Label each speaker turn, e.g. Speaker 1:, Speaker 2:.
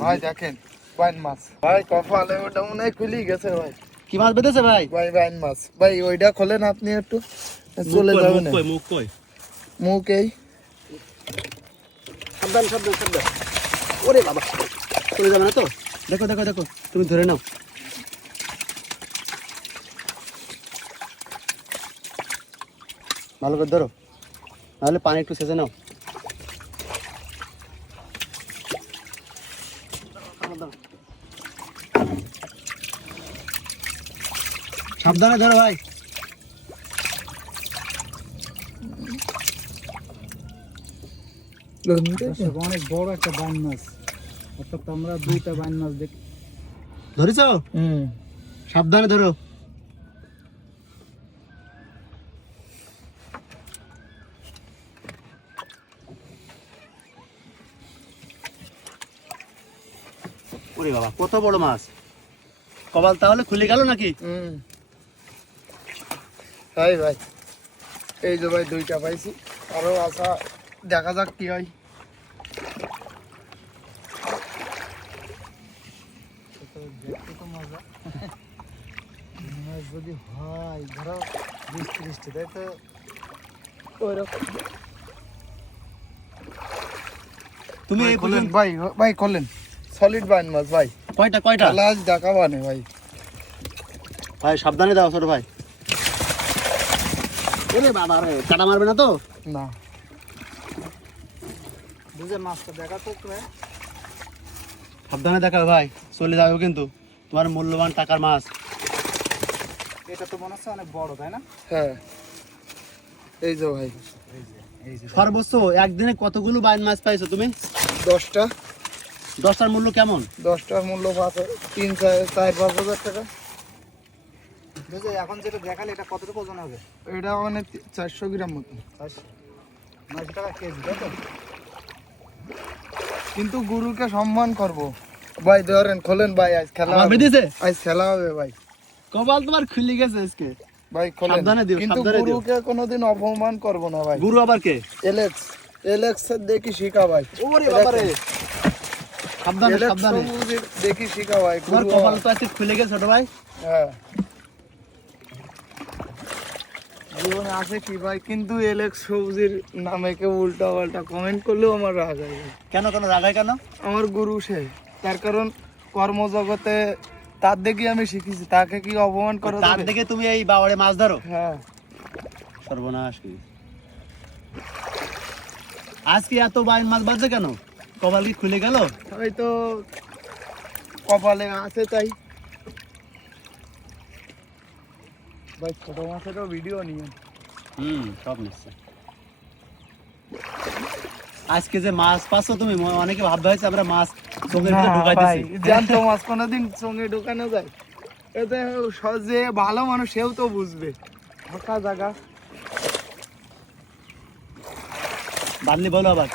Speaker 1: ভাই দেখেন বাইন মাছ। ভাই কপালে ওটা মনে হয় খুলি গেছে ভাই।
Speaker 2: কি মাছ বেঁধেছে ভাই?
Speaker 1: ভাই বাইন মাছ। ভাই ওইটা খোলেন আপনি একটু। চলে যাবেন
Speaker 3: মুখ কই মুখ
Speaker 1: এই।
Speaker 2: সাবধান সাবধান সাবধান। ওরে বাবা চলে যাবে না তো? দেখো দেখো দেখো তুমি ধরে নাও। ভালো করে ধরো। নাহলে পানি একটু সেচে নাও। সাবধানে। ধরো ভাই।
Speaker 4: অনেক বড় একটা বান মাছ। অর্থাৎ আমরা দুইটা বান মাছ দেখি
Speaker 2: ধরেছ?
Speaker 1: হুম।
Speaker 2: সাবধানে ধরো। ওরে বাবা কত বড় মাছ? কপাল তাহলে খুলে গেল নাকি?
Speaker 1: হুম। তাই ভাই এই যে ভাই দুইটা পাইছি। আরও আসা দেখা যাক কি হয়।
Speaker 4: দেখতে তো মজা মাছ যদি হয় ধরো বিশ ত্রিশটি তাই তো?
Speaker 1: ওইরকম।
Speaker 2: তুমি
Speaker 1: ভাই ভাই ভাই খোলেন সলিড বাইন মাছ ভাই।
Speaker 2: কয়টা কয়টা?
Speaker 1: লাজ দেখাবানে ভাই।
Speaker 2: ভাই সাবধানে দাও ছোট ভাই। ওরে বাবা রে কাটা মারবে না তো?
Speaker 1: না।
Speaker 4: বুঝে মাছটা দেখা তো ভাই।
Speaker 2: সাবধানে দেখাও ভাই চলে যাবে কিন্তু। তোমার মূল্যবান টাকার মাছ।
Speaker 4: এটা তো মনে হচ্ছে অনেক বড় তাই না?
Speaker 1: হ্যাঁ। এই যে ভাই।
Speaker 4: এই যে
Speaker 2: সর্বোচ্চ একদিনে কতগুলো বাইন মাছ পাইছো তুমি?
Speaker 1: দশটা।
Speaker 2: দশটার মূল্য কেমন?
Speaker 1: দশটার মূল্য তিন চার চার পাঁচ হাজার টাকা।
Speaker 4: এখন যেটা দেখালে এটা কতটুকু ওজন হবে?
Speaker 1: এটা মানে চারশো গ্রাম মতো।
Speaker 4: নয়শো টাকা কেজি তাই তো?
Speaker 1: কিন্তু গুরুকে সম্মান করব। ভাই ধরেন খোলেন ভাই আজ খেলা হবে।
Speaker 2: বেঁধেছে?
Speaker 1: আজ খেলা হবে ভাই।
Speaker 2: কপাল তোমার খুলে গেছে আজকে।
Speaker 1: ভাই খোলেন।
Speaker 2: সাবধানে দিও,
Speaker 1: কিন্তু গুরুকে কোনোদিন অপমান করব না ভাই।
Speaker 2: গুরু আবার কে?
Speaker 1: এলেক্স এলেক্স দেখি শিখা ভাই।
Speaker 2: ওরে বাবা রে সাবধানে সাবধানে।
Speaker 1: দেখি শিখা ভাই
Speaker 2: তোমার কপাল তো আজকে খুলে গেছে ছোট ভাই।
Speaker 1: হ্যাঁ। জীবনে আছে কি ভাই কিন্তু এলেক্স সবুজের নামে কেউ উল্টা পাল্টা কমেন্ট করলেও আমার রাগ হয়।
Speaker 2: কেন কেন রাগায় কেন?
Speaker 1: আমার গুরু সে তার কারণ কর্মজগতে তার দেখে আমি শিখেছি তাকে কি অপমান করা
Speaker 2: তার? দেখে তুমি এই বাবারে মাছ ধরো।
Speaker 1: হ্যাঁ।
Speaker 2: সর্বনাশ কি। আজকে এত বাইন মাছ বাজছে কেন? কপাল কি খুলে গেল?
Speaker 1: হয়তো কপালে আছে তাই। ভাই ছোট মাছেরও ভিডিও নিয়ে
Speaker 2: হুম সব নিশ্চয়। আজকে যে মাছ পাচ্ছ তুমি অনেকে ভাবতে হয়েছে আমরা মাছ চোখের ভিতরে ঢুকাই দিচ্ছি
Speaker 1: জ্যান্ত মাছ কোনোদিন সঙ্গে ঢুকানো যায়। এতে স- যে ভালো মানুষ সেও তো বুঝবে। ফাঁকা জায়গা।
Speaker 2: বাদলি বলো আবার।